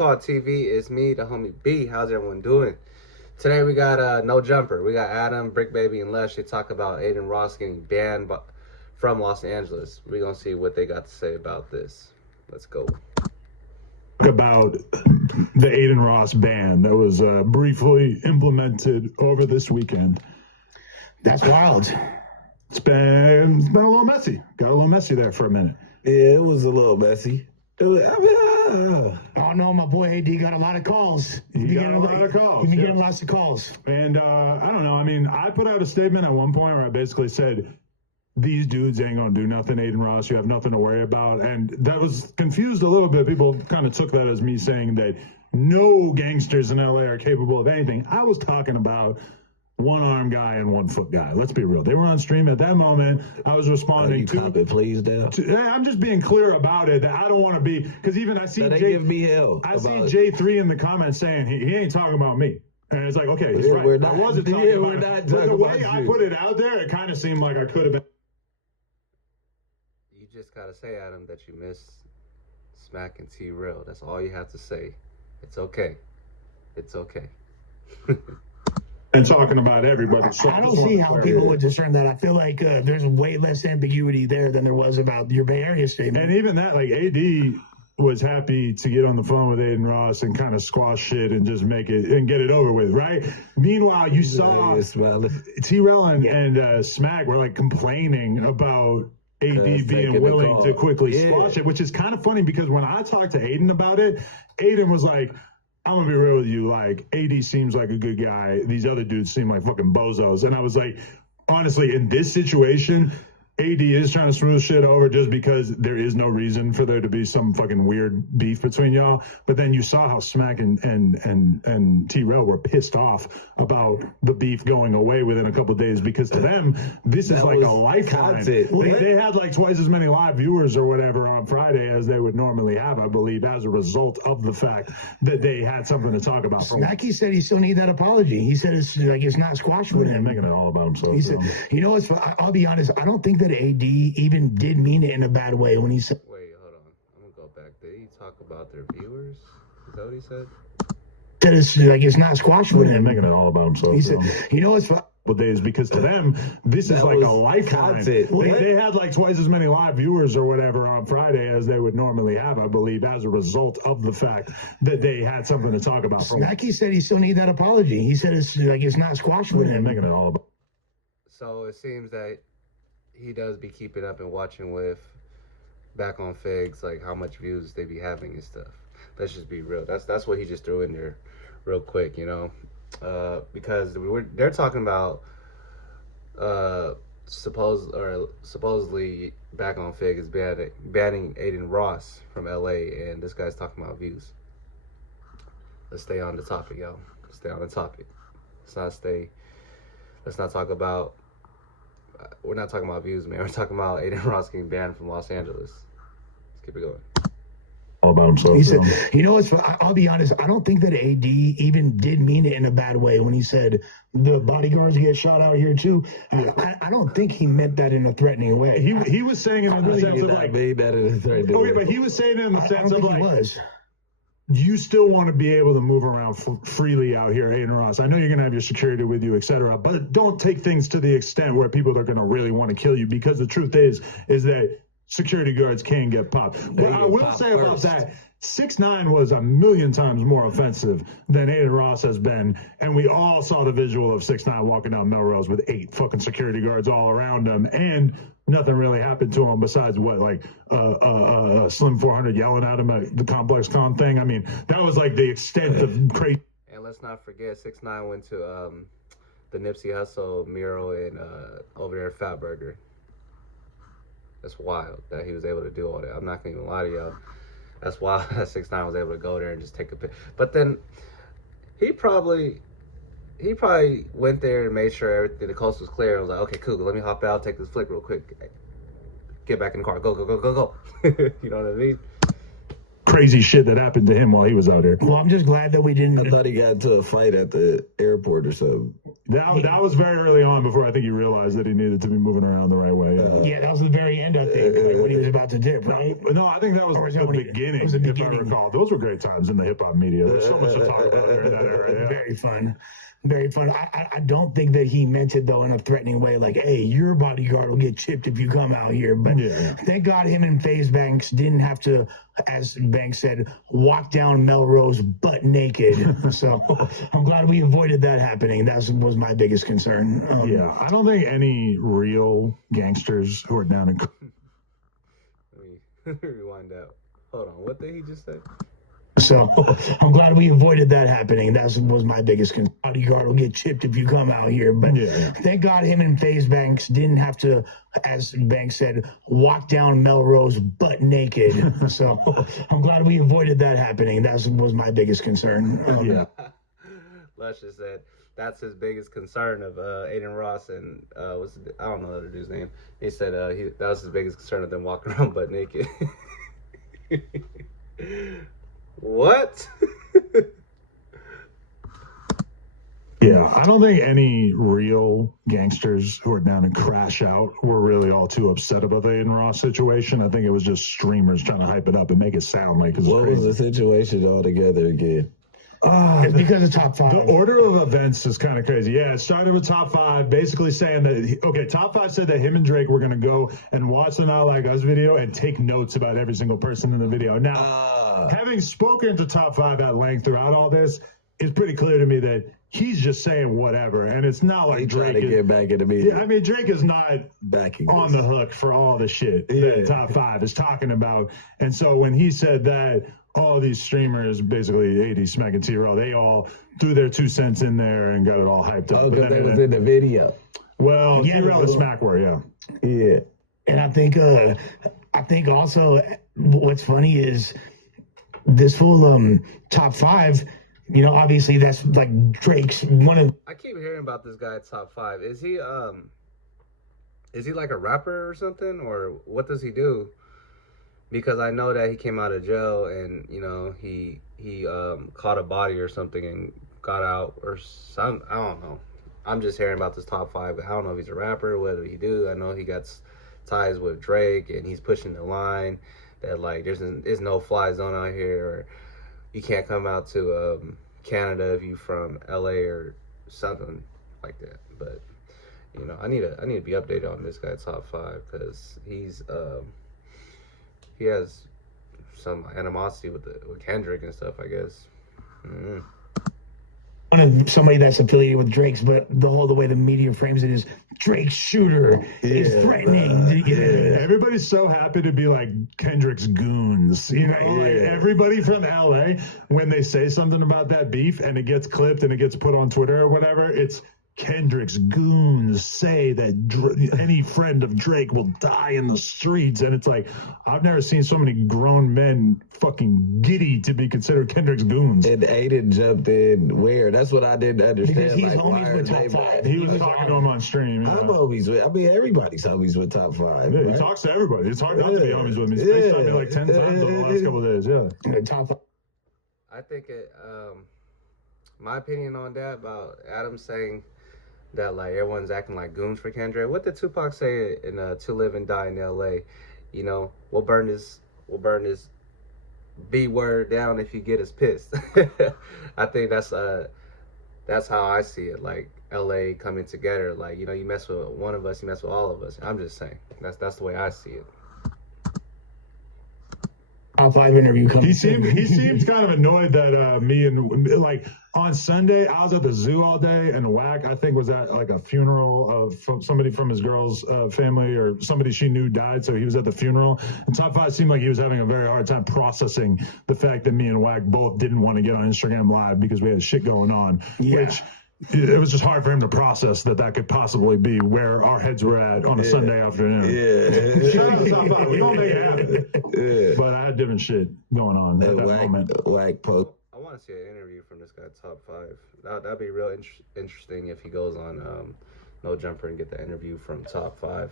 Call TV. It's me, the homie B. How's everyone doing? Today we got No Jumper. We got Adam, Brick Baby, and Lesh. They talk about Adin Ross getting banned from Los Angeles. We're going to see what they got to say about this. Let's go. About the Adin Ross ban that was briefly implemented over this weekend. That's wild. It's been a little messy. Got a little messy there for a minute. Yeah, it was a little messy. Oh no, my boy AD got a lot of calls. He got a lot of calls. He's been getting lots of calls. And I don't know. I mean, I put out a statement at one point where I basically said, these dudes ain't gonna do nothing, Adin Ross. You have nothing to worry about. And that was confused a little bit. People kind of took that as me saying that no gangsters in LA are capable of anything. I was talking about one-arm guy and one-foot guy. Let's be real. They were on stream at that moment. I was responding to it, please, Dale. I'm just being clear about it. That I don't want to be, because even I see give me hell. I see J3 in the comments saying he ain't talking about me. And it's like, okay, he's right. We're not, I wasn't talking about we're not it. But the way I you. put it out there, it kind of seemed like I could have been. You just got to say, Adam, that you miss Smack and T-Real. That's all you have to say. It's okay. It's okay. And talking about everybody. So I don't see how people would discern that. I feel like there's way less ambiguity there than there was about your Bay Area statement. And even that, like, AD was happy to get on the phone with Adin Ross and kind of squash shit and just make it and get it over with, right? Meanwhile, you saw T-Rel and Smack were like complaining about AD being willing to quickly squash it, which is kind of funny because when I talked to Adin about it, Adin was like, I'm gonna be real with you, like, AD seems like a good guy. These other dudes seem like fucking bozos. And I was like, honestly, in this situation, AD is trying to smooth shit over just because there is no reason for there to be some fucking weird beef between y'all. But then you saw how Smack and T-Rel were pissed off about the beef going away within a couple of days because to them, this is like a lifeline. They had like twice as many live viewers or whatever on Friday as they would normally have, I believe, as a result of the fact that they had something to talk about. Smacky said he still need that apology. He said it's like it's not squashed with him. Making it all about himself. He said, you know, I'll be honest, I don't think that AD even did mean it in a bad way when he said. Wait, hold on. I'm gonna go back. Did he talk about their viewers? Is that what he said? That it's like it's not squashed with him. Making it all about himself. He said, you know, it's days because to them this is like a lifeline. They had like twice as many live viewers or whatever on Friday as they would normally have, I believe, as a result of the fact that they had something to talk about. Smacky said he still need that apology. He said it's like it's not squashed with him. Making it all about. So it seems that he does be keeping up and watching with back on Figs, like how much views they be having and stuff. Let's just be real. That's what he just threw in there real quick, you know, because they're talking about supposedly back on Fig is banning Adin Ross from LA, and this guy's talking about views. Let's stay on the topic, yo. Stay on the topic. Let's not talk about. We're not talking about views, man. We're talking about Adin Ross getting banned from Los Angeles. Let's keep it going. All about himself. He said, you know, I'll be honest, I don't think that AD even did mean it in a bad way when he said the bodyguards get shot out here too. I don't think he meant that in a threatening way. He was saying it in the sense of like, okay, but he was saying it in the sense of like, you still want to be able to move around freely out here, Adin Ross. I know you're going to have your security with you, etc., but don't take things to the extent where people are going to really want to kill you, because the truth is that security guards can get popped. What I will say about that, 6ix9ine was a million times more offensive than Adin Ross has been, and we all saw the visual of 6ix9ine walking down Melrose with 8 fucking security guards all around him, and nothing really happened to him besides what, like Slim 400 yelling at him at the Complex Con thing. I mean, that was like the extent of crazy. And let's not forget, 6ix9ine went to the Nipsey Hussle mural in over there at Fat Burger. That's wild that he was able to do all that. I'm not gonna even lie to y'all. That's wild that 6ix9ine was able to go there and just take a pic. But then he probably went there and made sure everything, the coast was clear. I was like, okay, cool, let me hop out, take this flick real quick, get back in the car, go. You know what I mean? crazy shit that happened to him while he was out here. Well, I'm just glad that we didn't. I thought he got into a fight at the airport or something. That was very early on before I think he realized that he needed to be moving around the right way. Yeah, that was the very end, I think, like when he was about to dip, right? No, I think that was the beginning, if I recall. Those were great times in the hip hop media. There's so much to talk about during that era. Yeah. Very fun. Very fun. I don't think that he meant it, though, in a threatening way, like, hey, your bodyguard will get chipped if you come out here. But thank God him and FaZe Banks didn't have to, as Banks said, walk down Melrose butt naked. So I'm glad we avoided that happening. That was my biggest concern. Yeah, I don't think any real gangsters who are down in... Let me rewind out. Hold on, what did he just say? So I'm glad we avoided that happening. That was my biggest concern. Bodyguard will get chipped if you come out here. But thank God him and FaZe Banks didn't have to, as Banks said, walk down Melrose butt naked. So I'm glad we avoided that happening. That was my biggest concern. Luscious said that's his biggest concern of Adin Ross and I don't know the other dude's name. He said that was his biggest concern of them walking around butt naked. What? Yeah, I don't think any real gangsters who are down and crash out were really all too upset about the Adin Ross situation. I think it was just streamers trying to hype it up and make it sound like it's What crazy. was the situation altogether again? It's because of top 5. The order of events is kind of crazy. Yeah, it started with top 5, basically saying that, top 5 said that him and Drake were going to go and watch the Not Like Us video and take notes about every single person in the video. Now, having spoken to top 5 at length throughout all this, it's pretty clear to me that he's just saying whatever. And it's not like Drake trying to get back in the media. Yeah, I mean, Drake is not backing on the hook for all the shit that top 5 is talking about. And so when he said that, all these streamers, basically AD, Smack, and T-Raw, they all threw their 2 cents in there and got it all hyped up. Oh, because they was in the video. Well, T-Raw and Smack were, Yeah. And I think also what's funny is this full top 5, obviously that's like Drake's one of. I keep hearing about this guy top 5. Is he like a rapper or something, or what does he do? Because I know that he came out of jail and he caught a body or something and got out or some. I don't know. I'm just hearing about this top 5. I don't know if he's a rapper. What did he do? I know he got ties with Drake and he's pushing the line that like there's no fly zone out here, or you can't come out to Canada if you from LA or something like that. But I need to be updated on this guy top 5 because he has some animosity with Kendrick and stuff, I guess. One of somebody that's affiliated with Drake's, but the way the media frames it is Drake's shooter is threatening. Everybody's so happy to be like Kendrick's goons. Everybody from LA, when they say something about that beef and it gets clipped and it gets put on Twitter or whatever, it's Kendrick's goons say that any friend of Drake will die in the streets. And it's like, I've never seen so many grown men fucking giddy to be considered Kendrick's goons. And Aiden jumped in where? That's what I didn't understand. Because he's homies with top 5. He was talking to him on stream. I'm homies with, everybody's homies with top 5. Yeah, right? He talks to everybody. It's hard not to be homies with me. He's shot me like 10 times over the last couple of days. Top 5. I think my opinion on that about Adam saying that like everyone's acting like goons for Kendrick. What did Tupac say in To Live and Die in L.A.? We'll burn his B word down if you get us pissed. I think that's how I see it. Like L.A. coming together. Like you mess with one of us, you mess with all of us. I'm just saying that's the way I see it. Top 5 interview coming. He seemed kind of annoyed that me and like on Sunday I was at the zoo all day and Wack I think was at like a funeral of somebody from his girl's family or somebody she knew died, so he was at the funeral. And top 5 seemed like he was having a very hard time processing the fact that me and Wack both didn't want to get on Instagram Live because we had shit going on, which. It was just hard for him to process that could possibly be where our heads were at on a Sunday afternoon. Shout out to Top 5. We don't make it happen. But I had different shit going on at that moment. I want to see an interview from this guy, Top 5. That'd be real interesting if he goes on No Jumper and get the interview from Top 5.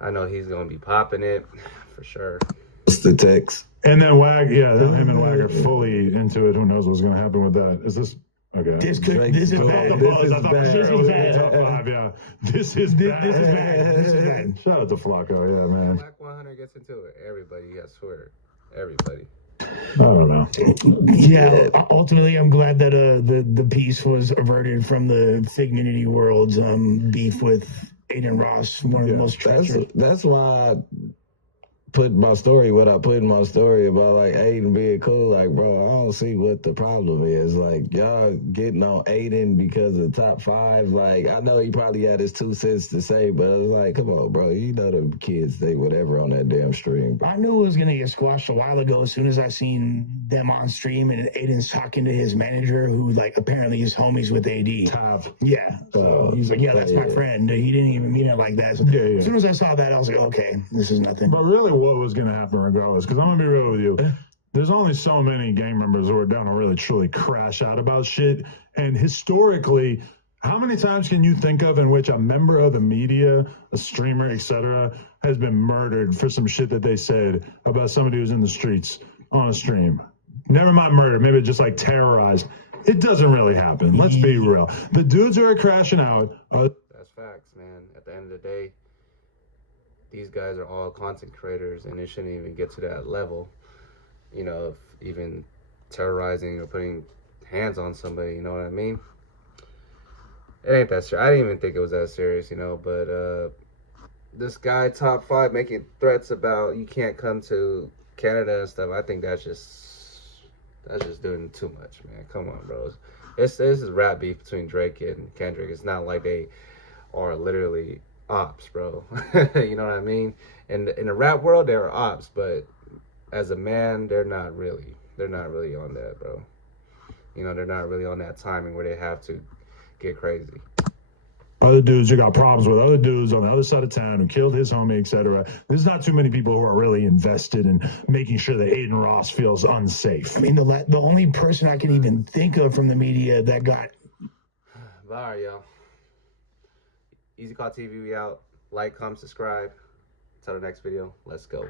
I know he's going to be popping it for sure. Post the text. And then then him and Wag are fully into it. Who knows what's going to happen with that? Is this okay? This is bad. This is bad. This is bad. Top 5, yeah. This is bad. This is bad. This is bad. Shout out to Flacco, yeah, man. Black 100 gets into it. Everybody, I swear. Everybody. I don't know. Yeah, ultimately, I'm glad that the peace was averted from the Figninity World's beef with Adin Ross, one of the most treacherous. That's why I put my story what I put in my story about like Aiden being cool. Like, bro, I don't see what the problem is. Like, y'all getting on Aiden because of top 5. Like, I know he probably had his 2 cents to say, but I was like, come on, bro. You know the kids say whatever on that damn stream. Bro. I knew it was gonna get squashed a while ago as soon as I seen them on stream and Aiden's talking to his manager, who like apparently is homies with AD. Top. Yeah. So he's like, yeah, that's my friend. He didn't even mean it like that. So as soon as I saw that, I was like, okay, this is nothing. But really, what was going to happen regardless? Because I'm going to be real with you. There's only so many gang members who are down to really truly crash out about shit. And historically, how many times can you think of in which a member of the media, a streamer, etc., has been murdered for some shit that they said about somebody who's in the streets on a stream? Never mind murder, maybe just like terrorized. It doesn't really happen. Let's be real. The dudes who are crashing out. That's facts, man. At the end of the day, these guys are all content creators, and it shouldn't even get to that level, you know, of even terrorizing or putting hands on somebody, you know what I mean? It ain't that serious. I didn't even think it was that serious, you know, but this guy, top 5, making threats about you can't come to Canada and stuff, I think that's just doing too much, man. Come on, bro. This is rap beef between Drake and Kendrick. It's not like they are literally ops, bro. You know what I mean? And in the rap world, they're ops, but as a man, they're not really on that, bro. You know, they're not really on that timing where they have to get crazy. Other dudes who got problems with other dudes on the other side of town who killed his homie, etc. There's not too many people who are really invested in making sure that Adin Ross feels unsafe. I mean, the only person I can even think of from the media that got. But all right, y'all. Easy Call TV, we out. Like, comment, subscribe. Until the next video, let's go.